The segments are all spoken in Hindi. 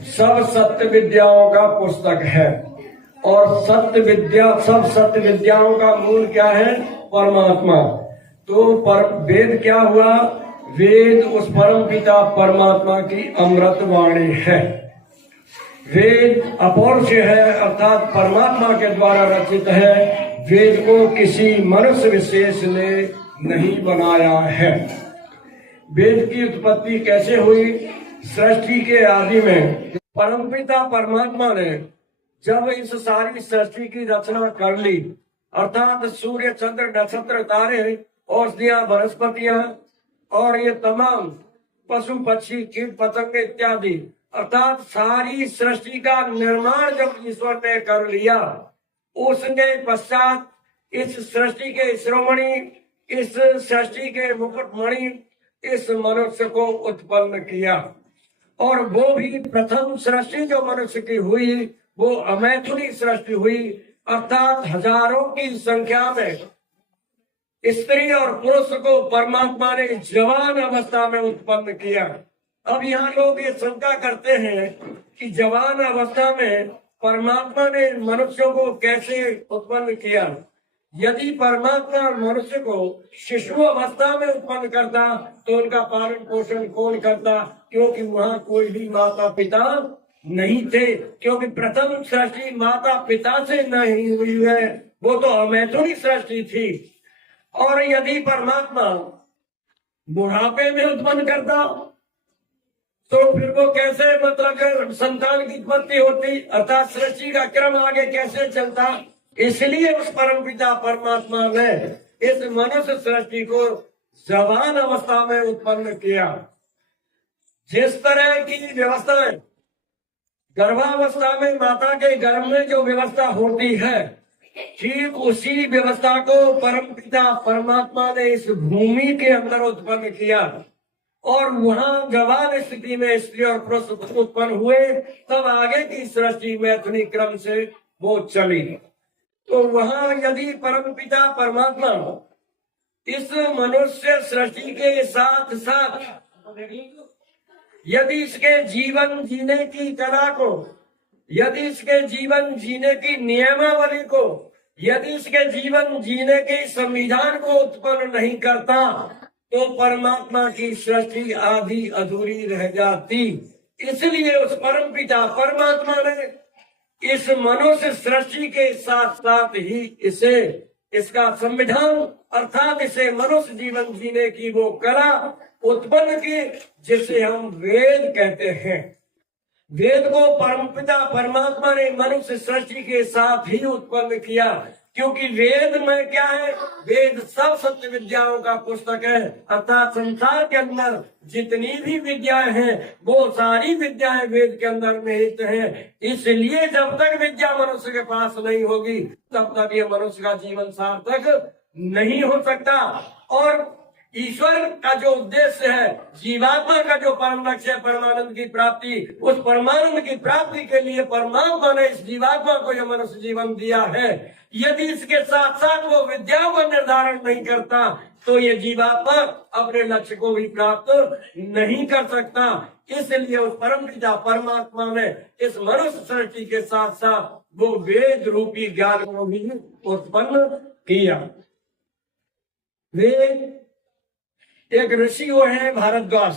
सब सत्य विद्याओं का पुस्तक है और सब सत्य विद्याओं का मूल क्या है? परमात्मा। तो वेद क्या हुआ? वेद उस परम पिता परमात्मा की अमृत वाणी है। वेद अपौरुष है, अर्थात परमात्मा के द्वारा रचित है। वेद को किसी मनुष्य विशेष ने नहीं बनाया है। वेद की उत्पत्ति कैसे हुई? सृष्टि के आदि में परमपिता परमात्मा ने जब इस सारी सृष्टि की रचना कर ली, अर्थात सूर्य, चंद्र, नक्षत्र, तारे, औषधियां, वनस्पतियां और ये तमाम पशु, पक्षी, कीट, पतंग इत्यादि, अर्थात सारी सृष्टि का निर्माण जब ईश्वर ने कर लिया, उसके पश्चात इस सृष्टि के शिरोमणि, इस सृष्टि के मुकुटमणि, इस मनुष्य को उत्पन्न किया। और वो भी प्रथम सृष्टि जो मनुष्य की हुई वो अमैथुनी सृष्टि हुई, अर्थात हजारों की संख्या में स्त्री और पुरुष को परमात्मा ने जवान अवस्था में उत्पन्न किया। अब यहाँ लोग ये शंका करते हैं कि जवान अवस्था में परमात्मा ने मनुष्यों को कैसे उत्पन्न किया? यदि परमात्मा मनुष्य को शिशु अवस्था में उत्पन्न करता तो उनका पालन पोषण कौन करता? क्योंकि वहाँ कोई भी माता पिता नहीं थे, क्योंकि प्रथम सृष्टि माता पिता से नहीं हुई है, वो तो अमैथुनी सृष्टि थी। और यदि परमात्मा बुढ़ापे में उत्पन्न करता तो फिर वो कैसे, मतलब संतान की उत्पत्ति होती, अर्थात सृष्टि का क्रम आगे कैसे चलता? इसलिए उस परमपिता परमात्मा ने इस मनुष्य सृष्टि को जवान अवस्था में उत्पन्न किया। जिस तरह की व्यवस्था गर्भावस्था में माता के गर्भ में जो व्यवस्था होती है, ठीक उसी व्यवस्था को परमपिता परमात्मा ने इस भूमि के अंदर उत्पन्न किया। और वहां जवान स्थिति में स्त्री और पुरुष उत्पन्न हुए, तब आगे की सृष्टि मैथुनी क्रम से वो चली। तो वहां यदि परमपिता परमात्मा इस मनुष्य सृष्टि के साथ साथ यदि इसके जीवन जीने की कला को, यदि इसके जीवन जीने की नियमावली को, यदि इसके जीवन जीने के संविधान को उत्पन्न नहीं करता तो परमात्मा की सृष्टि आधी अधूरी रह जाती। इसलिए उस परमपिता परमात्मा ने इस मनुष्य सृष्टि के साथ साथ ही इसे, इसका संविधान, अर्थात इसे मनुष्य जीवन जीने की वो कला उत्पन्न की जिसे हम वेद कहते हैं। वेद को परमपिता परमात्मा ने मनुष्य सृष्टि के साथ ही उत्पन्न किया, क्योंकि वेद में क्या है? वेद सब सत्य विद्याओं का पुस्तक है, अर्थात संसार के अंदर जितनी भी विद्याएं हैं वो सारी विद्याएं वेद के अंदर निहित हैं। इसलिए जब तक विद्या मनुष्य के पास नहीं होगी तब तक ये मनुष्य का जीवन सार्थक नहीं हो सकता। और ईश्वर का जो उद्देश्य है, जीवात्मा का जो परम लक्ष्य है, परमानंद की प्राप्ति, उस परमानंद की प्राप्ति के लिए परमात्मा ने इस जीवात्मा को यह मनुष्य जीवन दिया है। यदि इसके साथ साथ वो विद्याओं का निर्धारण नहीं करता तो ये जीवात्मा अपने लक्ष्य को भी प्राप्त नहीं कर सकता। इसलिए उस परमपिता परमात्मा ने इस मनुष्य सृष्टि के साथ साथ वो वेद रूपी ज्ञान को भी उत्पन्न किया। वेद एक ऋषि वो है भारद्वाज।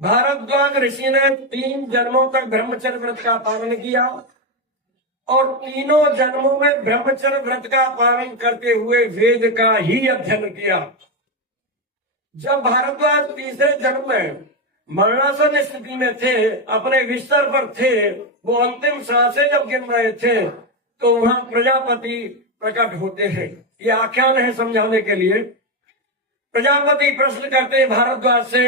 भारद्वाज ऋषि ने 3 जन्मों तक ब्रह्मचर्य व्रत का पालन किया और तीनों जन्मों में ब्रह्मचर्य व्रत का पालन करते हुए वेद का ही अध्ययन किया। जब भारद्वाज तीसरे जन्म में मरणासन स्थिति में थे, अपने बिस्तर पर थे, वो अंतिम सांसें जब गिन रहे थे तो वहां प्रजापति प्रकट होते हैं। ये आख्यान है समझाने के लिए। प्रजापति प्रश्न करते हैं भारद्वाज से,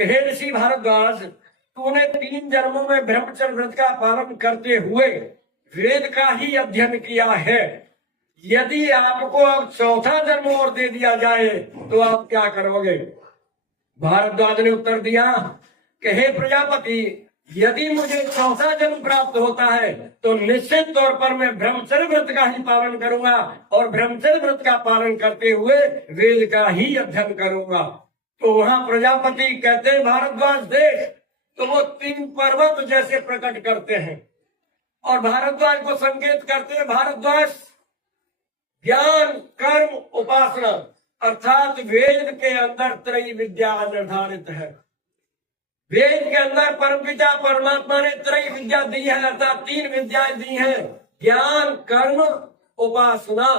हे ऋषि भारद्वाज, तूने 3 जन्मों में ब्रह्मचर्य व्रत का पालन करते हुए वेद का ही अध्ययन किया है, यदि आपको अब 4था जन्म और दे दिया जाए तो आप क्या करोगे? भारद्वाज ने उत्तर दिया कि हे प्रजापति, यदि मुझे 4था जन्म प्राप्त होता है तो निश्चित तौर पर मैं ब्रह्मचर्य व्रत का ही पालन करूंगा और ब्रह्मचर्य व्रत का पालन करते हुए वेद का ही अध्ययन करूंगा। तो वहां प्रजापति कहते हैं, भारद्वाज देख, तो वो 3 पर्वत जैसे प्रकट करते हैं और भारद्वाज को संकेत करते हैं। भारद्वाज ज्ञान, कर्म, उपासना अर्थात वेद के अंदर त्रयी विद्या निर्धारित है। वेद के अंदर परमपिता परमात्मा ने त्रयी विद्या दी है, अर्थात 3 विद्याएं दी हैं, ज्ञान, कर्म, उपासना।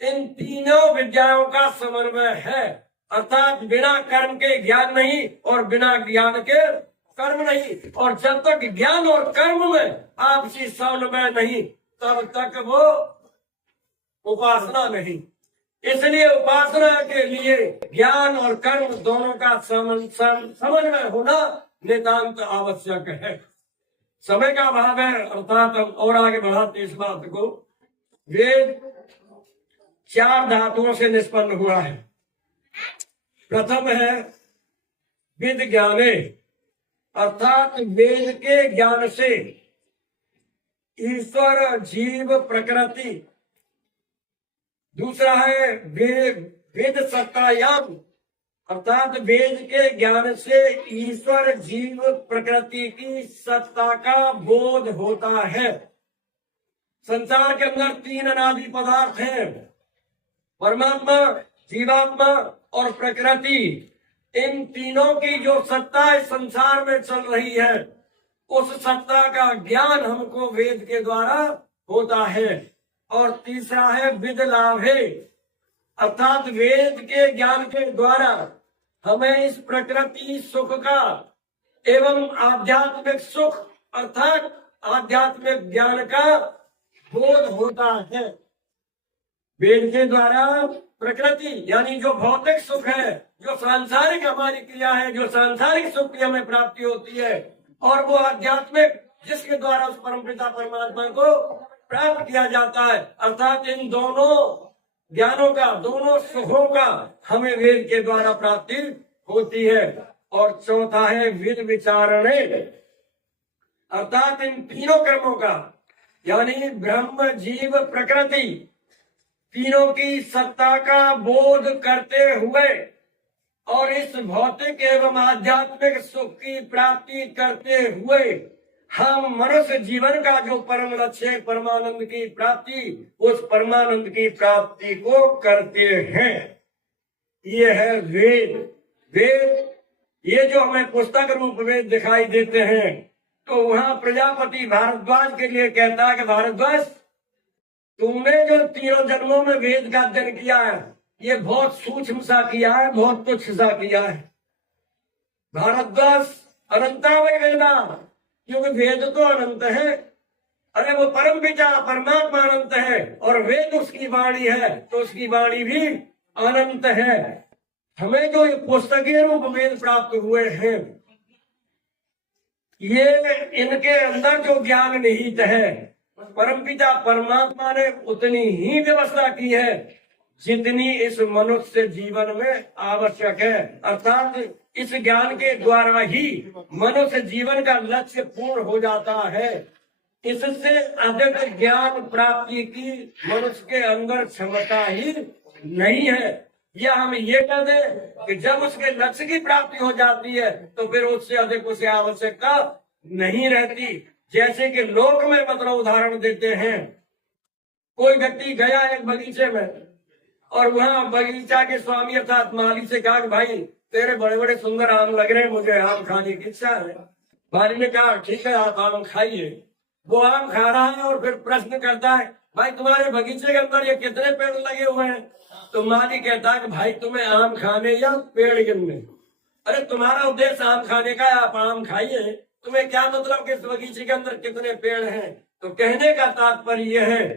इन तीनों विद्याओं का समन्वय है, अर्थात बिना कर्म के ज्ञान नहीं और बिना ज्ञान के कर्म नहीं। और जब तक ज्ञान और कर्म में आपसी समन्वय नहीं तब तक वो उपासना नहीं। इसलिए उपासना के लिए ज्ञान और कर्म दोनों का समन्वय होना नितांत आवश्यक है। समय का अभाव है, अर्थात हम और आगे बढ़ाते इस बात को। वेद 4 धातुओं से निष्पन्न हुआ है। प्रथम है विद ज्ञाने, अर्थात वेद के ज्ञान से ईश्वर, जीव, प्रकृति। दूसरा है वेद सत्तायाम, अर्थात वेद के ज्ञान से ईश्वर, जीव, प्रकृति की सत्ता का बोध होता है। संसार के अंदर 3 अनादि पदार्थ हैं, परमात्मा, जीवात्मा और प्रकृति। इन तीनों की जो सत्ता इस संसार में चल रही है, उस सत्ता का ज्ञान हमको वेद के द्वारा होता है। और तीसरा है विद लाभे, अर्थात वेद के ज्ञान के द्वारा हमें इस प्रकृति सुख का एवं आध्यात्मिक सुख अर्थात आध्यात्मिक ज्ञान का बोध होता है। वेद के द्वारा प्रकृति यानी जो भौतिक सुख है, जो सांसारिक हमारी क्रिया है, जो सांसारिक सुख की हमें प्राप्ति होती है, और वो आध्यात्मिक जिसके द्वारा उस परमपिता परमात्मा को प्राप्त किया जाता है, अर्थात इन दोनों ज्ञानों का, दोनों सुखों का हमें वेद के द्वारा प्राप्ति होती है। और चौथा है विद विचारणे, अर्थात इन तीनों कर्मों का यानी ब्रह्म, जीव, प्रकृति तीनों की सत्ता का बोध करते हुए और इस भौतिक एवं आध्यात्मिक सुख की प्राप्ति करते हुए हम मनुष्य जीवन का जो परम लक्ष्य है, परमानंद की प्राप्ति, उस परमानंद की प्राप्ति को करते हैं। ये है वेद। वेद ये जो हमें पुस्तक रूप वेद दिखाई देते हैं, तो वहां प्रजापति भारद्वाज के लिए कहता है कि भारद्वाज, तुमने जो 3 जन्मों में वेद का अध्ययन किया है, ये बहुत सूक्ष्म सा किया है, बहुत तुच्छ सा किया है। भारद्वाज अनंता में वेदा, क्योंकि वेद तो अनंत है। अरे वो परम पिता परमात्मा अनंत है और वेद उसकी वाणी है, तो उसकी वाणी भी अनंत है। हमें जो पुस्तकीय रूप वेद प्राप्त हुए हैं, ये इनके अंदर जो ज्ञान निहित है, परमपिता परमात्मा ने उतनी ही व्यवस्था की है जितनी इस मनुष्य जीवन में आवश्यक है। अर्थात इस ज्ञान के द्वारा ही मनुष्य जीवन का लक्ष्य पूर्ण हो जाता है। इससे अधिक ज्ञान प्राप्ति की मनुष्य के अंदर क्षमता ही नहीं है। या हम ये कह दें कि जब उसके लक्ष्य की प्राप्ति हो जाती है तो फिर उससे अधिक उसे आवश्यकता नहीं रहती। जैसे कि लोक में मतलब उदाहरण देते हैं, कोई व्यक्ति गया एक बगीचे में और वहाँ बगीचा के स्वामी अर्थात माली से कहा कि भाई तेरे बड़े बड़े सुंदर आम लग रहे हैं, मुझे आम खाने की इच्छा है। माली ने कहा ठीक है आप आम खाइए। वो आम खा रहा है और फिर प्रश्न करता है, भाई तुम्हारे बगीचे के अंदर ये कितने पेड़ लगे हुए हैं? तो माली कहता है कि भाई तुम्हें आम खाने या पेड़ गिनने? अरे तुम्हारा उद्देश्य आम खाने का है, आप आम खाइए, तुम्हें क्या मतलब कि इस बगीचे के अंदर कितने पेड़ हैं? तो कहने का तात्पर्य यह है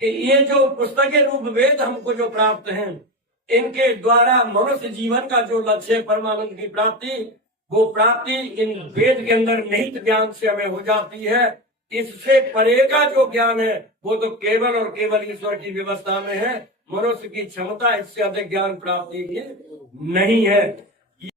कि ये जो पुस्तकीय रूप वेद हमको जो प्राप्त हैं, इनके द्वारा मनुष्य जीवन का जो लक्ष्य है परमानंद की प्राप्ति, वो प्राप्ति इन वेद के अंदर निहित ज्ञान से हमें हो जाती है। इससे परे का जो ज्ञान है वो तो केवल और केवल ईश्वर की व्यवस्था में है। मनुष्य की क्षमता इससे अधिक ज्ञान प्राप्ति की नहीं है।